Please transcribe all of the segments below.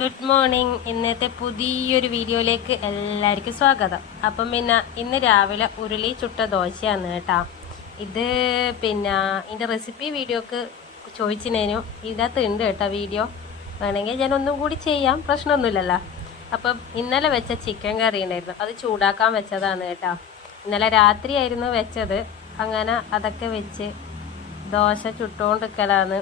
Good morning ഇന്നത്തെ പുതിയൊരു വീഡിയോയിലേക്ക് എല്ലാവർക്കും സ്വാഗതം. അപ്പം പിന്നെ ഇന്ന് രാവിലെ ഉരുളി ചുട്ട ദോശയാണ് കേട്ടോ. ഇത് പിന്നെ ഇതിന്റെ റെസിപ്പി വീഡിയോക്ക് ചോദിച്ചിനേനു ഇതിനകത്ത് ഉണ്ട് കേട്ടോ വീഡിയോ. വേണമെങ്കിൽ ഞാൻ ഒന്നും കൂടി ചെയ്യാം. പ്രശ്നമൊന്നുമില്ലല്ലോ. അപ്പം ഇന്നലെ വെച്ച ചിക്കൻ കറി ഉണ്ടായിരുന്നു. അത് ചൂടാക്കാൻ വെച്ചതാണ് കേട്ടോ. ഇന്നലെ രാത്രിയായിരുന്നു വെച്ചത്. അങ്ങനെ അതൊക്കെ വെച്ച് ദോശ ചുട്ടുകൊണ്ടിരിക്കലാണ്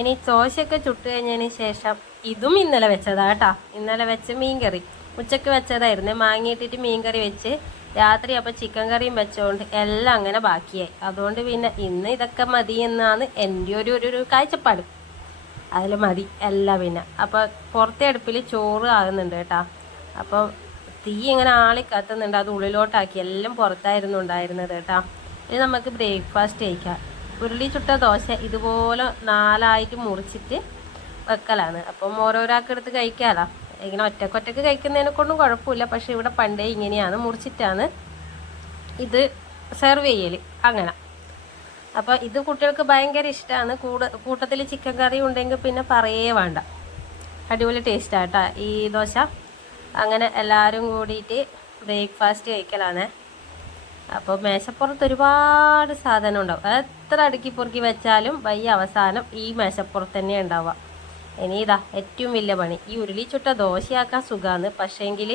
ഇനി ദോശയൊക്കെ ചുട്ട് കഴിഞ്ഞതിന് ശേഷം ഇതും ഇന്നലെ വെച്ചതാ കേട്ടോ. ഇന്നലെ വെച്ച മീൻകറി. ഉച്ചയ്ക്ക് വെച്ചതായിരുന്നു. മാങ്ങിയിട്ടിട്ട് മീൻകറി വെച്ച് രാത്രി അപ്പോൾ ചിക്കൻ കറിയും വെച്ചതുകൊണ്ട് എല്ലാം അങ്ങനെ ബാക്കിയായി. അതുകൊണ്ട് പിന്നെ ഇന്ന് ഇതൊക്കെ മതി എന്നാണ് എന്റെ ഒരു ഒരു ഒരു കാഴ്ചപ്പാട്. അതിൽ മതി. എല്ലാം പിന്നെ. അപ്പോൾ പുറത്തെ അടുപ്പിൽ ചോറ് ആകുന്നുണ്ട് കേട്ടോ. അപ്പോൾ തീ ഇങ്ങനെ ആളി കത്തുന്നുണ്ട്. അത് ഉള്ളിലോട്ടാക്കി എല്ലാം പുറത്തായിരുന്നു ഉണ്ടായിരുന്നത് കേട്ടോ. ഇനി നമുക്ക് ബ്രേക്ക്ഫാസ്റ്റ് കഴിക്കാം. ഉരുളി ചുട്ട ദോശ ഇതുപോലെ നാലായിട്ട് മുറിച്ചിട്ട് വെക്കലാണ്. അപ്പം ഓരോരാൾക്ക് എടുത്ത് കഴിക്കാമല്ലോ ഇങ്ങനെ ഒറ്റക്കൊറ്റക്ക് കഴിക്കുന്നതിനെ കൊണ്ടും കുഴപ്പമില്ല. പക്ഷെ ഇവിടെ പണ്ടേ ഇങ്ങനെയാണ് മുറിച്ചിട്ടാണ് ഇത് സെർവ് ചെയ്യൽ അങ്ങനെ. അപ്പോൾ ഇത് കുട്ടികൾക്ക് ഭയങ്കര ഇഷ്ടമാണ് കൂട കൂട്ടത്തിൽ ചിക്കൻ കറി ഉണ്ടെങ്കിൽ പിന്നെ പറയേ വേണ്ട. അടിപൊളി ടേസ്റ്റാട്ടോ ഈ ദോശ. അങ്ങനെ എല്ലാവരും കൂടിയിട്ട് ബ്രേക്ക്ഫാസ്റ്റ് കഴിക്കലാണ്. അപ്പോൾ മേശപ്പുറത്ത് ഒരുപാട് സാധനം ഉണ്ടാവും എത്ര അടുക്കി പൊറുക്കി വെച്ചാലും വയ്യ അവസാനം ഈ മേശപ്പുറത്ത് തന്നെ ഉണ്ടാവുക. ഇനി ഇതാ ഏറ്റവും വലിയ പണി. ഈ ഉരുളി ചുട്ട ദോശയാക്കാൻ സുഖമാണ് പക്ഷേങ്കിൽ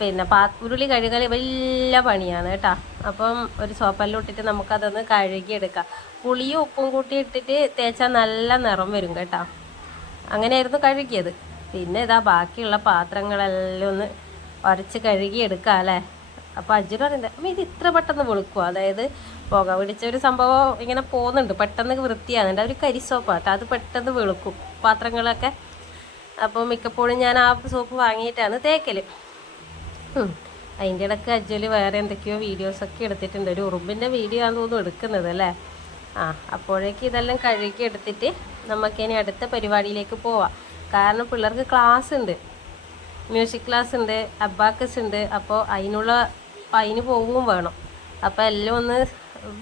പിന്നെ പാ ഉരുളി കഴുകൽ വലിയ പണിയാണ് കേട്ടോ. അപ്പം ഒരു സോപ്പെല്ലാം ഇട്ടിട്ട് നമുക്കതൊന്ന് കഴുകിയെടുക്കാം. പുളിയും ഉപ്പും കൂട്ടി ഇട്ടിട്ട് തേച്ചാൽ നല്ല നിറം വരും കേട്ടോ. അങ്ങനെയായിരുന്നു കഴുകിയത്. പിന്നെ ഇതാ ബാക്കിയുള്ള പാത്രങ്ങളെല്ലാം ഒന്ന് ഉരച്ച് കഴുകിയെടുക്കാം അല്ലേ? അപ്പോൾ അജ്ജുന് പറയുന്നത് അപ്പം ഇത് ഇത്ര പെട്ടെന്ന് വെളുക്കുക അതായത് പുക പിടിച്ച ഒരു സംഭവം ഇങ്ങനെ പോകുന്നുണ്ട്. പെട്ടെന്ന് വൃത്തിയാകുന്നുണ്ട് ഒരു കരി സോപ്പാട്ടോ അത് പെട്ടെന്ന് വെളുക്കും. പാത്രങ്ങളൊക്കെ. അപ്പോൾ മിക്കപ്പോഴും ഞാൻ ആ സോപ്പ് വാങ്ങിയിട്ടാണ് തേക്കൽ. അതിന്റെ ഇടയ്ക്ക് അജ്വൽ വേറെ എന്തൊക്കെയോ വീഡിയോസൊക്കെ എടുത്തിട്ടുണ്ട്. ഒരു ഉറുമ്പിന്റെ വീഡിയോ ആണെന്ന് തോന്നുന്നു എടുക്കുന്നത് അല്ലേ? ആ അപ്പോഴേക്ക് ഇതെല്ലാം കഴുകി എടുത്തിട്ട് നമുക്കിനി അടുത്ത പരിപാടിയിലേക്ക് പോവാം. കാരണം പിള്ളേർക്ക് ക്ലാസ് ഉണ്ട്. മ്യൂസിക് ക്ലാസ് ഉണ്ട് അബാക്കസ് ഉണ്ട്. അപ്പോൾ അതിനുള്ള അതിന് പോവുകയും വേണം. അപ്പം എല്ലാം ഒന്ന്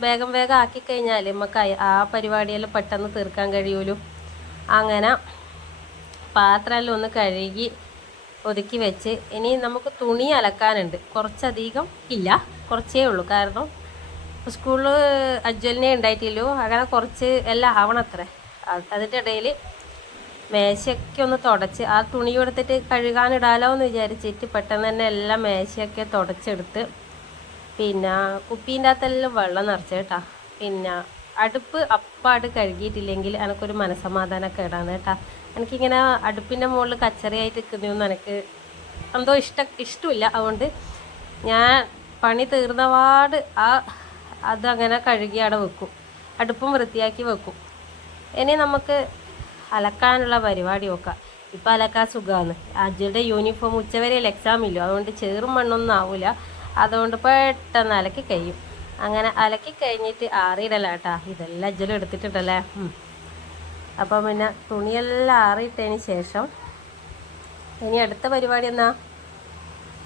വേഗം വേഗം ആക്കി കഴിഞ്ഞാൽ നമുക്ക് ആ പരിപാടിയെല്ലാം പെട്ടെന്ന് തീർക്കാൻ കഴിയുള്ളൂ അങ്ങനെ പാത്രമെല്ലാം ഒന്ന് കഴുകി ഒതുക്കി വെച്ച് ഇനി നമുക്ക് തുണി അലക്കാനുണ്ട്. കുറച്ചധികം ഇല്ല കുറച്ചേ ഉള്ളൂ. കാരണം സ്കൂളിൽ അജ്വലിനെ ഉണ്ടായിട്ടില്ലല്ലോ അങ്ങനെ കുറച്ച് എല്ലാം ആവണത്രേ. അത് അതിന്റെ ഇടയിൽ മേശയൊക്കെ ഒന്ന് തുടച്ച് ആ തുണി എടുത്തിട്ട് കഴുകാനിടാലോ എന്ന് വിചാരിച്ചിട്ട് പെട്ടെന്ന് തന്നെ എല്ലാം മേശയൊക്കെ തുടച്ചെടുത്ത് പിന്നെ കുപ്പീന്റെ അകത്തെല്ലാം വെള്ളം നിറച്ച് കേട്ടാ. പിന്നെ അടുപ്പ് അപ്പാട് കഴുകിയിട്ടില്ലെങ്കിൽ എനിക്കൊരു മനസമാധാനമൊക്കെ ഇടാന്ന് കേട്ടാ. എനിക്കിങ്ങനെ അടുപ്പിന്റെ മുകളിൽ കച്ചറിയായിട്ട് നിൽക്കുന്നതൊന്നും എനിക്ക് എന്തോ ഇഷ്ട ഇഷ്ടമില്ല. അതുകൊണ്ട് ഞാൻ പണി തീർന്നപാട് ആ അതങ്ങനെ കഴുകി അവിടെ വെക്കും. അടുപ്പും വൃത്തിയാക്കി വെക്കും. ഇനി നമുക്ക് അലക്കാനുള്ള പരിപാടി നോക്കാം ഇപ്പം അലക്കാൻ സുഖമാണ് അജുടെ യൂണിഫോം ഉച്ചവരെയല്ല എക്സാം ഇല്ല. അതുകൊണ്ട് ചേറും മണ്ണൊന്നും ആവില്ല അതുകൊണ്ട് പെട്ടെന്ന് അലക്കി കഴിയും. അങ്ങനെ അലക്കി കഴിഞ്ഞിട്ട് ആറിയിടലാട്ടാ. ഇതെല്ലാം അജ്ജലും എടുത്തിട്ടുണ്ടല്ലേ. അപ്പം പിന്നെ തുണിയെല്ലാം ആറിയിട്ടതിന് ശേഷം ഇനി അടുത്ത പരിപാടി എന്നാ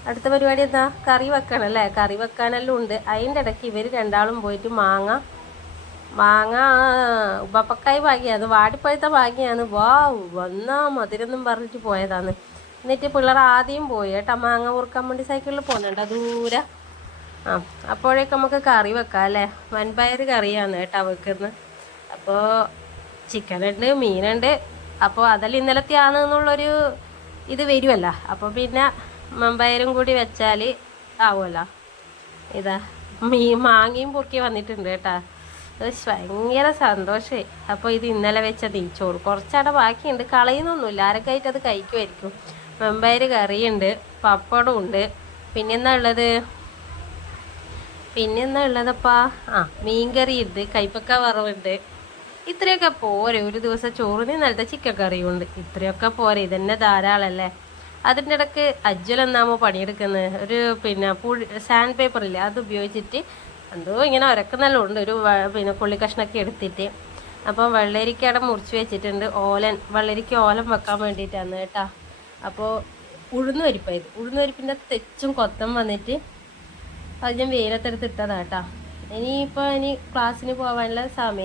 അടുത്ത പരിപാടി എന്താ? കറി വെക്കണം അല്ലേ? കറി വെക്കാനെല്ലാം ഉണ്ട്. അതിന്റെ ഇടയ്ക്ക് ഇവർ രണ്ടാളും പോയിട്ട് മാങ്ങ മാങ്ങ ഉപ്പപ്പക്കായി ഭാഗ്യാണ് വാടിപ്പോയത്തെ ഭാഗ്യാണ്. വാ വന്നാ മധുരൊന്നും പറഞ്ഞിട്ട് പോയതാണ് എന്നിട്ട് പിള്ളേർ ആദ്യം പോയി. കേട്ടോ മാങ്ങ മുറുക്കാൻ വേണ്ടി സൈക്കിളിൽ പോകുന്നുണ്ട് ദൂരെ. ആ അപ്പോഴേക്ക് നമുക്ക് കറി വെക്കാം അല്ലേ? വൻപയർ കറിയാണ് കേട്ടോ വെക്കുന്നത്. അപ്പോൾ ചിക്കനുണ്ട് മീനുണ്ട്. അപ്പോൾ അതെല്ലാം ഇന്നലത്തെ ആണെന്നുള്ളൊരു ഇത് വരുമല്ല അപ്പോൾ പിന്നെ മമ്പയറും കൂടി വെച്ചാൽ ആവുമല്ലോ ഇതാ മീ മാങ്ങയും പൊക്കി വന്നിട്ടുണ്ട് കേട്ടാ ഭയങ്കര സന്തോഷമായി അപ്പോൾ ഇത് ഇന്നലെ വെച്ച നെയ്ച്ചോറ്. കുറച്ചവിടെ ബാക്കിയുണ്ട്. കളയുന്നൊന്നുമില്ല. ആരൊക്കെ ആയിട്ട് അത് കഴിക്കുമായിരിക്കും മമ്പയർ കറിയുണ്ട്. പപ്പടം ഉണ്ട്. പിന്നെന്നുള്ളത് പിന്നെന്നുള്ളതപ്പാ ആ മീൻകറി ഉണ്ട് കൈപ്പക്ക വറവുണ്ട്. ഇത്രയൊക്കെ പോരെ. ഒരു ദിവസം ചോറിന് നല്ല ചിക്കൻ കറിയുണ്ട്. ഇത്രയൊക്കെ പോരെ. ഇതന്നെ ധാരാളല്ലേ? അതിന്റെ ഇടയ്ക്ക് അജ്വലെന്നാമോ പണിയെടുക്കുന്നത് ഒരു പിന്നെ പുഴി സാൻഡ് പേപ്പർ ഇല്ലേ അത് ഉപയോഗിച്ചിട്ട് എന്തോ ഇങ്ങനെ ഉരക്കുന്നെല്ലാം ഉണ്ട് ഒരു പിന്നെ പുള്ളിക്കഷ്ണൊക്കെ എടുത്തിട്ട്. അപ്പം വെള്ളരിക്ക അവിടെ മുറിച്ച് വെച്ചിട്ടുണ്ട്. ഓലൻ വെള്ളരിക്ക ഓലം വെക്കാൻ വേണ്ടിയിട്ടാണ് കേട്ടോ. അപ്പോൾ ഉഴുന്ന് പരിപ്പായത് ഉഴുന്ന് പരിപ്പിന്റെ തെച്ചും കൊത്തം വന്നിട്ട് അത് ഞാൻ വെയിലത്തെടുത്ത് ഇട്ടതാ കേട്ടോ. ഇനിയിപ്പോൾ ഇനി ക്ലാസ്സിന് പോകാനുള്ള സമയം